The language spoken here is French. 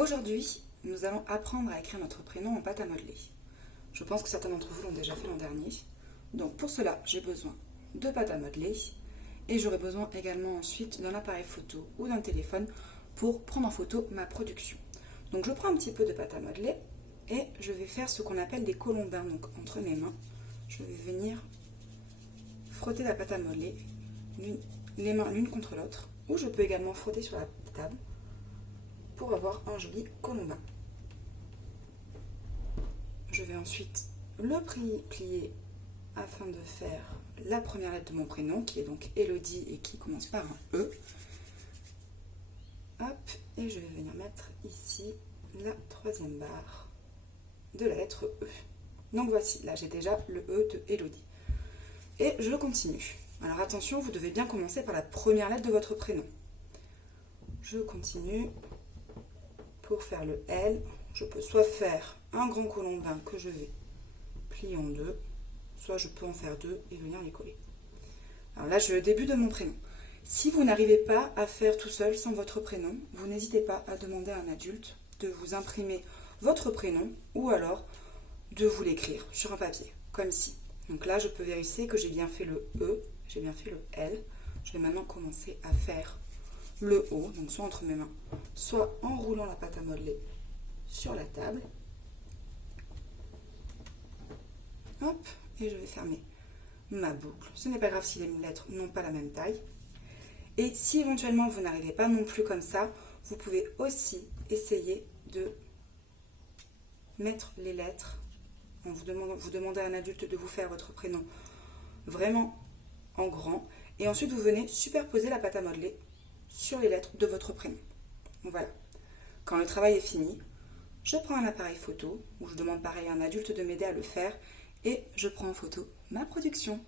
Aujourd'hui, nous allons apprendre à écrire notre prénom en pâte à modeler. Je pense que certains d'entre vous l'ont déjà fait l'an dernier. Donc pour cela, j'ai besoin de pâte à modeler et j'aurai besoin également ensuite d'un appareil photo ou d'un téléphone pour prendre en photo ma production. Donc je prends un petit peu de pâte à modeler et je vais faire ce qu'on appelle des colombins. Donc entre mes mains, je vais venir frotter la pâte à modeler, les mains l'une contre l'autre, ou je peux également frotter sur la table pour avoir un joli colombin. Je vais ensuite le plier afin de faire la première lettre de mon prénom, qui est donc Elodie et qui commence par un E. Hop, et je vais venir mettre ici la troisième barre de la lettre E. Donc voici, là j'ai déjà le E de Elodie. Et je continue. Alors attention, vous devez bien commencer par la première lettre de votre prénom. Je continue. Pour faire le L, je peux soit faire un grand colombin que je vais plier en deux, soit je peux en faire deux et venir les coller. Alors là, je le début de mon prénom. Si vous n'arrivez pas à faire tout seul sans votre prénom, vous n'hésitez pas à demander à un adulte de vous imprimer votre prénom ou alors de vous l'écrire sur un papier, comme ci. Donc là, je peux vérifier que j'ai bien fait le E, j'ai bien fait le L. Je vais maintenant commencer à faire le O, donc soit entre mes mains, soit en roulant la pâte à modeler sur la table. Hop, et je vais fermer ma boucle. Ce n'est pas grave si les lettres n'ont pas la même taille. Et si éventuellement vous n'arrivez pas non plus comme ça, vous pouvez aussi essayer de mettre les lettres. Vous demandez à un adulte de vous faire votre prénom vraiment en grand. Et ensuite, vous venez superposer la pâte à modeler sur les lettres de votre prénom. Donc voilà. Quand le travail est fini, je prends un appareil photo, ou je demande pareil à un adulte de m'aider à le faire, et je prends en photo ma production.